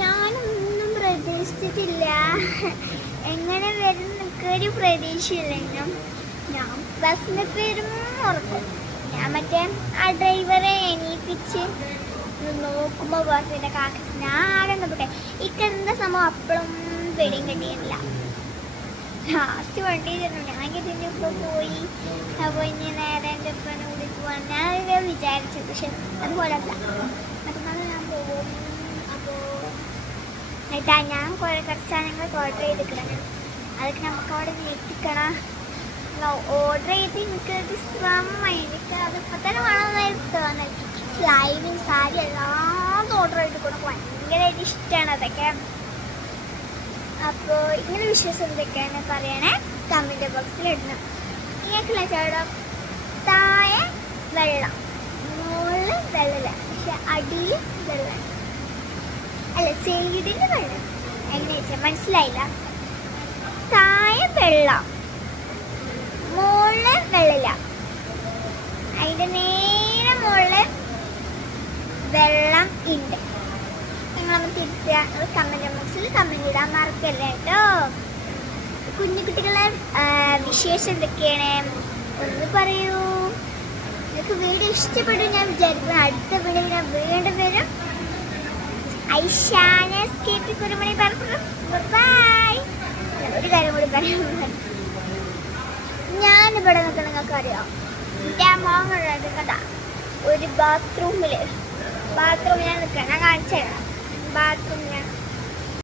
ഞാനൊന്നും പ്രതീക്ഷിച്ചിട്ടില്ല. എങ്ങനെ വരും ഒരു പ്രതീക്ഷയില്ലെങ്കിലും ഞാൻ ബസ്സിന് പേരും ഉറക്കും. ഞാൻ മറ്റേ ആ ഡ്രൈവറെ എണീപ്പിച്ച് നോക്കുമ്പോൾ ബസ്സിൻ്റെ ഞാൻ ആകെ നോക്കട്ടെ ഇക്കെന്താ സംഭവം അപ്പോഴും പേടിയും കിട്ടിയിട്ടില്ല. ലാസ്റ്റ് വണ്ടി ചെന്നു. ഞാൻ ഇതിൻ്റെ ഇപ്പോൾ പോയി അപ്പോൾ ഇനി നേരെ എൻ്റെ ഉപ്പനെ കൂടി പോകാൻ ഞാൻ വിചാരിച്ചത്. പക്ഷെ അതുപോലെ അല്ല. മറ്റന്നാൾ ഞാൻ പോകും. അപ്പോൾ എന്നിട്ടാ ഞാൻ കുറച്ച് സാധനങ്ങൾ ഓർഡർ ചെയ്തിരിക്കണം. അതൊക്കെ നമുക്ക് അവിടെ എത്തിക്കണം. ഓർഡർ ചെയ്ത് എനിക്കൊരു ശ്രമമായിട്ട് അത് ഇപ്പം തന്നെ വേണമെന്നായിരുന്നു തോന്നൽ. സ്ലൈഡിങ് സാരി എല്ലാം ഓർഡർ ചെയ്തിരിക്കണം. ഭയങ്കരമായിട്ട് ഇഷ്ടമാണ് അതൊക്കെ. അപ്പോൾ ഇങ്ങനെ വിശ്വാസം എന്തൊക്കെയാണ് പറയണേ കമൻറ്റ് ബോക്സിൽ ഇടണം. ഇങ്ങനെയൊക്കെയുള്ള ചേട്ടം താഴെ വെള്ളം, മുകളിൽ വെള്ളമില്ല, പക്ഷെ അടിയിൽ വെള്ളം അല്ല, സൈഡിൽ വെള്ളം. എങ്ങനെ വെച്ചാൽ മനസ്സിലായില്ല. താഴെ വെള്ളം, മുകളിൽ വെള്ളമില്ല, അതിൻ്റെ നേരെ മുകളിൽ വെള്ളം ഉണ്ട്. നിങ്ങളൊന്ന് തിരിച്ചുക. കമൻറ്റ് ബോക്സിൽ കമൻറ്റ് ഇടാൻ മറക്കല്ലേ കേട്ടോ. കുഞ്ഞു കുട്ടികളെ വിശേഷം എന്തൊക്കെയാണ് ഒന്ന് പറയൂ. നിങ്ങൾക്ക് വീഡിയോ ഇഷ്ടപ്പെട്ടു ഞാൻ വിചാരിക്കുന്നു. അടുത്ത വീഡിയോ ഞാൻ വീണ്ടും വരും. ഐഷാനസ് കേട്ട് കുരുമണി പറഞ്ഞു ബൈ. ഒരു കാര്യം കൂടി പറയാൻ, ഞാനിവിടെ നിൽക്കുന്ന നിങ്ങൾക്ക് അറിയാം. എൻ്റെ മോങ്ങുള്ളത് കഥ ഒരു ബാത്റൂമിൽ ഞാൻ നിൽക്കണം. ഞാൻ കാണിച്ചു തരാം. ബാത്റൂമിലാണ്